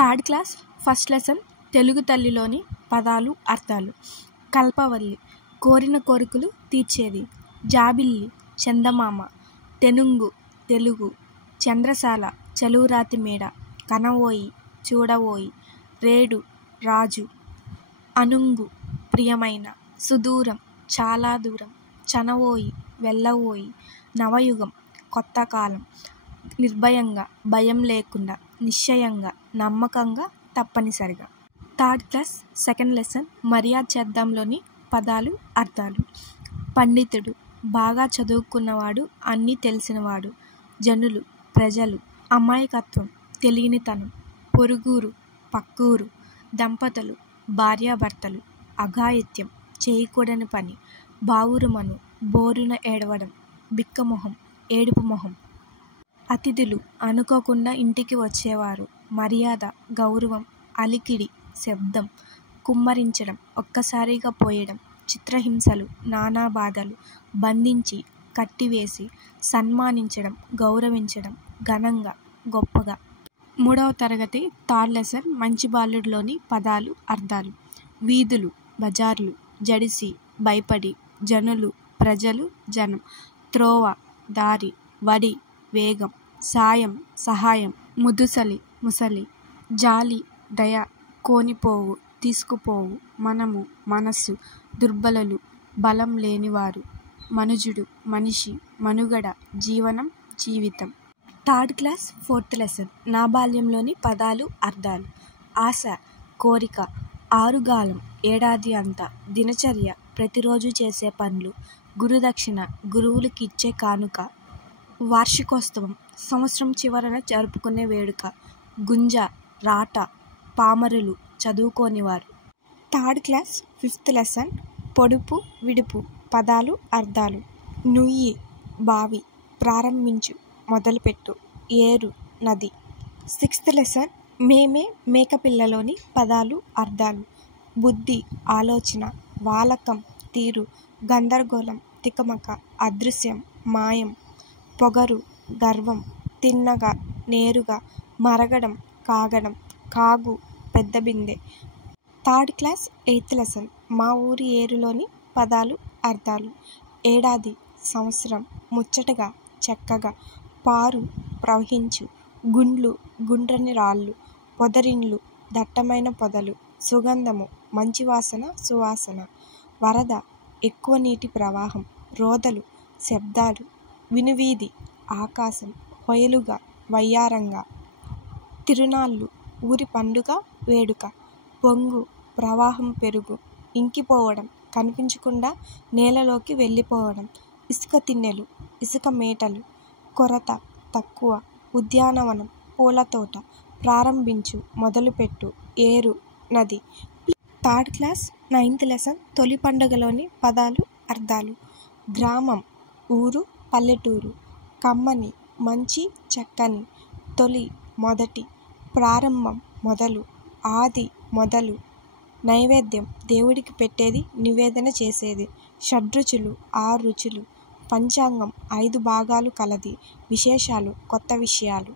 Third class first lesson Telugu తల్లిలోని పదాలు అర్థాలు. కల్పవల్లి కోరిన కోరికలు తీర్చేది. జాబిల్లి చందమామ. తెనుంగు తెలుగు. చంద్రశాల చలువరాతి మేడ. కనవోయి చూడవోయి. రేడు రాజు. అనుంగు ప్రియమైన. సుదూరం చాలా దూరం. చనవోయి వెళ్ళవోయి. నవయుగం కొత్త కాలం. నిర్భయంగా భయం లేకుండా. నిశ్చయంగా నమ్మకంగా తప్పనిసరిగా. థర్డ్ క్లాస్ సెకండ్ లెసన్ మర్యాద చేద్దాంలోని పదాలు అర్థాలు. పండితుడు బాగా చదువుకున్నవాడు, అన్నీ తెలిసినవాడు. జనులు ప్రజలు. అమాయకత్వం తెలియనితనం. పొరుగురు పక్కూరు. దంపతులు భార్యాభర్తలు. అఘాయిత్యం చేయకూడని పని. బావురుమను బోరున ఏడవడం. బిక్కమొహం ఏడుపు మొహం. అతిథులు అనుకోకుండా ఇంటికి వచ్చేవారు. మర్యాద గౌరవం. అలికిడి శబ్దం. కుమ్మరించడం ఒక్కసారిగా పోయడం. చిత్రహింసలు నానా బాధలు. బంధించి కట్టివేసి. సన్మానించడం గౌరవించడం. ఘనంగా గొప్పగా. 3వ తరగతి థర్డ్ లెసన్ మంచి బాలుడిలోని పదాలు అర్థాలు. వీధులు బజార్లు. జడిసి భయపడి. జనులు ప్రజలు జనం. త్రోవ దారి. వడి వేగం. సాయం సహాయం. ముదుసలి ముసలి. జాలి దయ. కోనిపోవు తీసుకుపోవు. మనము మనస్సు. దుర్బలులు బలం లేనివారు. మనుజుడు మనిషి. మనుగడ జీవనం జీవితం. థర్డ్ క్లాస్ ఫోర్త్ లెసన్ నా బాల్యంలోని పదాలు అర్థాలు. ఆశ కోరిక. ఆరుగాలం ఏడాది అంతా. దినచర్య ప్రతిరోజు చేసే పనులు. గురుదక్షిణ గురువులకి ఇచ్చే కానుక. వార్షికోత్సవం సంవత్సరం చివరన జరుపుకునే వేడుక. గుంజ రాట. పామరులు చదువుకోనివారు. థర్డ్ క్లాస్ ఫిఫ్త్ లెసన్ పొడుపు విడుపు పదాలు అర్థాలు. నుయ్యి బావి. ప్రారంభించు మొదలుపెట్టు. ఏరు నది. సిక్స్త్ లెసన్ మేమే మేకపిల్లలోని పదాలు అర్థాలు. బుద్ధి ఆలోచన. వాలకం తీరు. గందరగోళం తికమక. అదృశ్యం మాయం. పొగరు గర్వం. తిన్నగా నేరుగా. మరగడం కాగడం. కాగు పెద్ద బిందె. థర్డ్ క్లాస్ ఎయిత్ లెసన్ మా ఊరి ఏరులోని పదాలు అర్థాలు. ఏడాది సంవత్సరం. ముచ్చటగా చక్కగా. పారు ప్రవహించు. గుండ్లు గుండ్రని రాళ్ళు. పొదరిండ్లు దట్టమైన పొదలు. సుగంధము మంచి వాసన సువాసన. వరద ఎక్కువ నీటి ప్రవాహం. రోదలు శబ్దాలు. వినువీధి ఆకాశం. హొయలుగా వయ్యారంగా. తిరునాళ్ళు ఊరి పండుగ వేడుక. పొంగు ప్రవాహం పెరుగు. ఇంకిపోవడం కనిపించకుండా నేలలోకి వెళ్ళిపోవడం. ఇసుక తిన్నెలు ఇసుక మేటలు. కొరత తక్కువ. ఉద్యానవనం పూలతోట. ప్రారంభించు మొదలుపెట్టు. ఏరు నది. థర్డ్ క్లాస్ నైన్త్ లెసన్ తొలి పండుగలోని పదాలు అర్థాలు. గ్రామం ఊరు పల్లెటూరు. కమ్మని మంచి చక్కని. తొలి మొదటి. ప్రారంభం మొదలు. ఆది మొదలు. నైవేద్యం దేవుడికి పెట్టేది నివేదన చేసేది. షడ్రుచులు 6 రుచులు. పంచాంగం 5 భాగాలు కలది. విశేషాలు కొత్త విషయాలు.